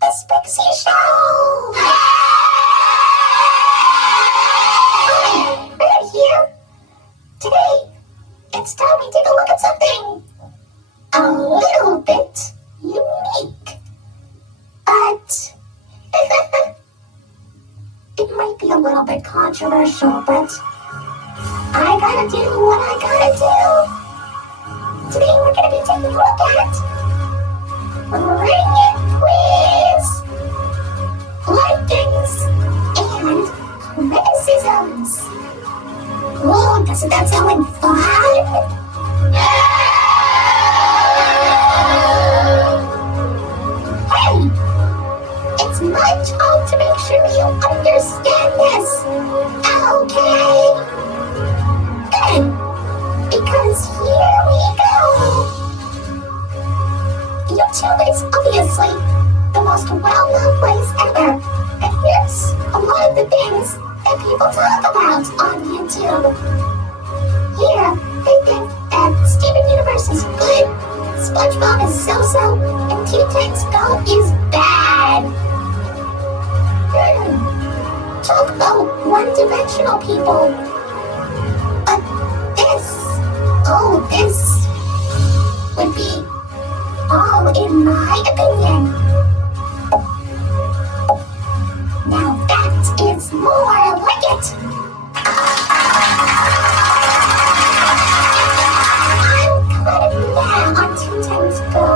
The Sprixie Show! Hi, we're here. Today, it's time we take a look at something a little bit unique. But it might be a little bit controversial, but I gotta do what I gotta do. Today we're gonna be taking a look at Ring It Quiz, likings, and criticisms. Whoa, doesn't that sound like fun? Hey, it's my job to make sure you understand this, okay? Good, because here we go. YouTube is obviously the most well-known place ever, and here's a lot of the things that people talk about on YouTube. Here, they think that Steven Universe is good, SpongeBob is so-so, and Teen-Tang's Go is bad. Talk about one-dimensional people. But this would be all in my opinion. Now that is more like it. I'm kind of mad on Teen-Tang's Go.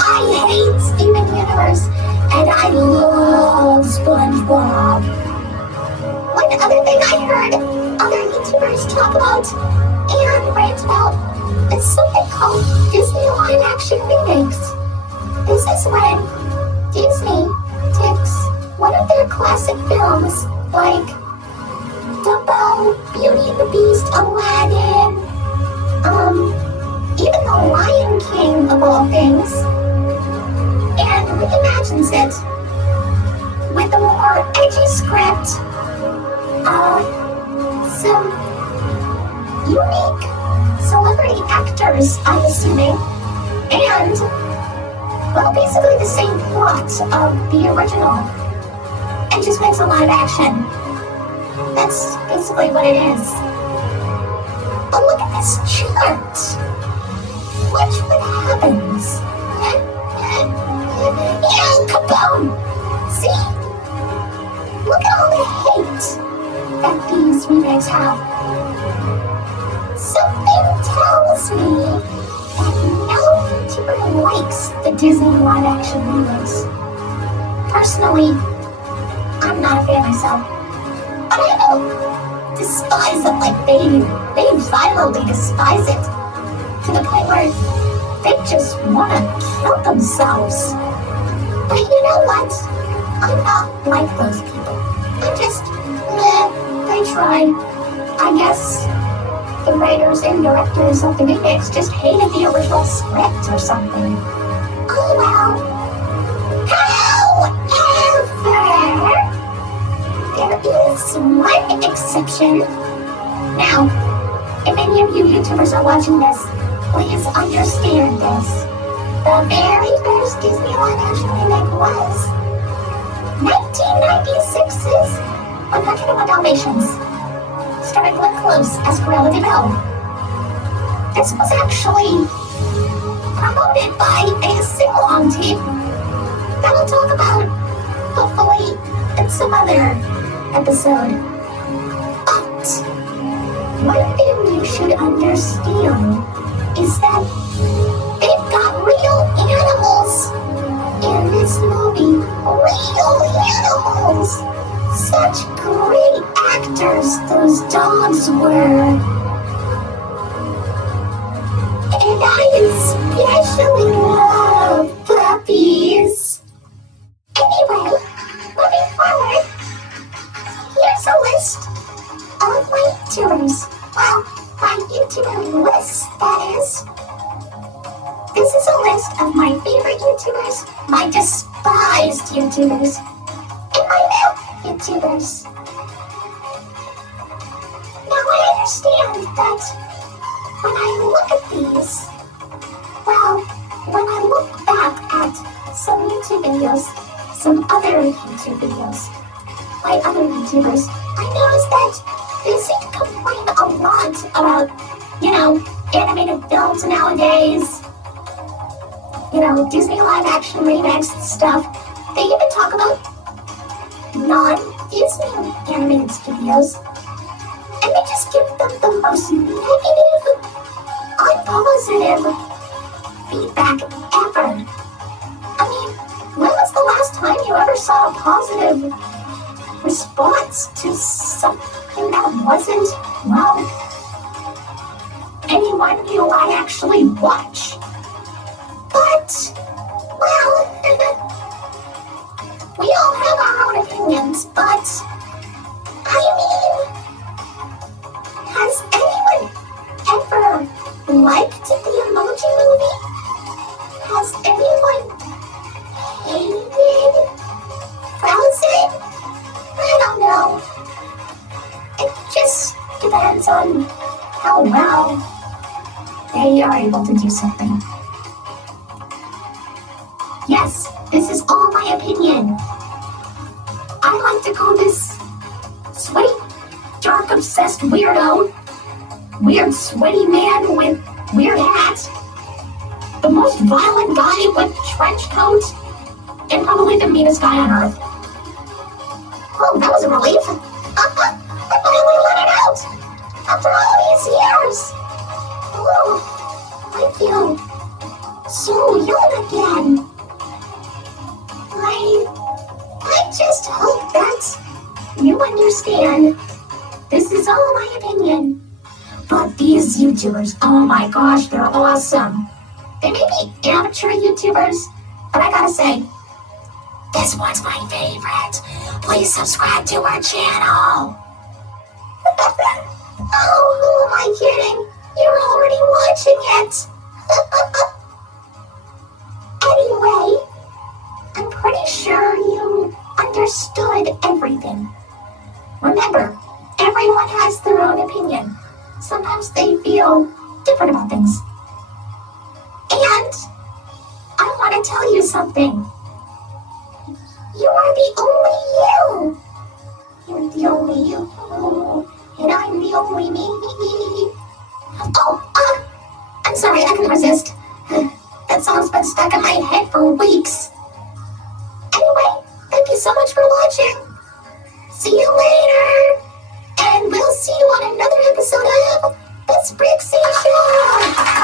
I hate Steven Universe, and I love SpongeBob. One other thing I heard other YouTubers talk about and rant about is something called Disney live action remakes. This is when Disney takes one of their classic films, like Dumbo, Beauty and the Beast, Aladdin, even The Lion King of all things, and reimagines it with a more edgy script, some unique celebrity actors, I'm assuming, and, well, basically the same plot of the original, and just makes a live action. That's basically what it is. But look at this chart. Watch what happens. Kaboom! See? Look at all the hate that these remakes have. Something tells me that no YouTuber likes the Disney live action remakes. Personally, I'm not a fan myself, but I don't despise it like they violently despise it to the point where they just want to kill themselves. But you know what? I'm not like those people. I'm just, they try. I guess the writers and directors of the remakes just hated the original script or something. Oh well. However, there is one exception. Now, if any of you YouTubers are watching this, please understand this. The very first Disney live action remake was 1996's 101 Dalmatians, starring Glenn Close as Cruella de Vil. This was actually promoted by a sing-along team that we'll talk about, hopefully, in some other episode. But one thing you should understand is that they've got real animals in this movie. Real animals! Such great actors those dogs were. And I especially love puppies. Anyway, moving forward, here's a list of my YouTubers. Well, my YouTuber list, that is. This is a list of my favorite YouTubers, my despised YouTubers, and my new YouTubers. Now I understand that when I look at these, well, when I look back at some YouTube videos, some other YouTube videos by other YouTubers, I noticed that they seem to complain a lot about, animated films nowadays, Disney live-action remakes and stuff. They even talk about non-Disney animated studios, and they just give them the most negative, unpositive feedback ever. I mean, when was the last time you ever saw a positive response to something that wasn't, anyone I actually watch? But, we all have our own opinions, but, has anyone ever liked the Emoji Movie? Has anyone hated Frozen? I don't know. It just depends on how well they are able to do something. Yes, this is all my opinion. I like to call this sweaty, dark, obsessed weirdo, weird, sweaty man with weird hat, the most violent guy with trench coat, and probably the meanest guy on earth. Oh, that was a relief. I finally let it out after all these years. Oh, I feel so young again. I just hope that you understand. This is all my opinion. But these YouTubers, oh my gosh, they're awesome. They may be amateur YouTubers, but I gotta say, this one's my favorite. Please subscribe to our channel. Oh, who am I kidding? You're already watching it. Anyway, I'm pretty sure you understood everything. Remember, everyone has their own opinion. Sometimes they feel different about things. And I want to tell you something. You are the only you. You're the only you. And I'm the only me. Oh, I'm sorry, I couldn't resist. That song's been stuck in my head for weeks. Anyway, thank you so much for watching. See you later. And we'll see you on another episode of the Sprixie Show.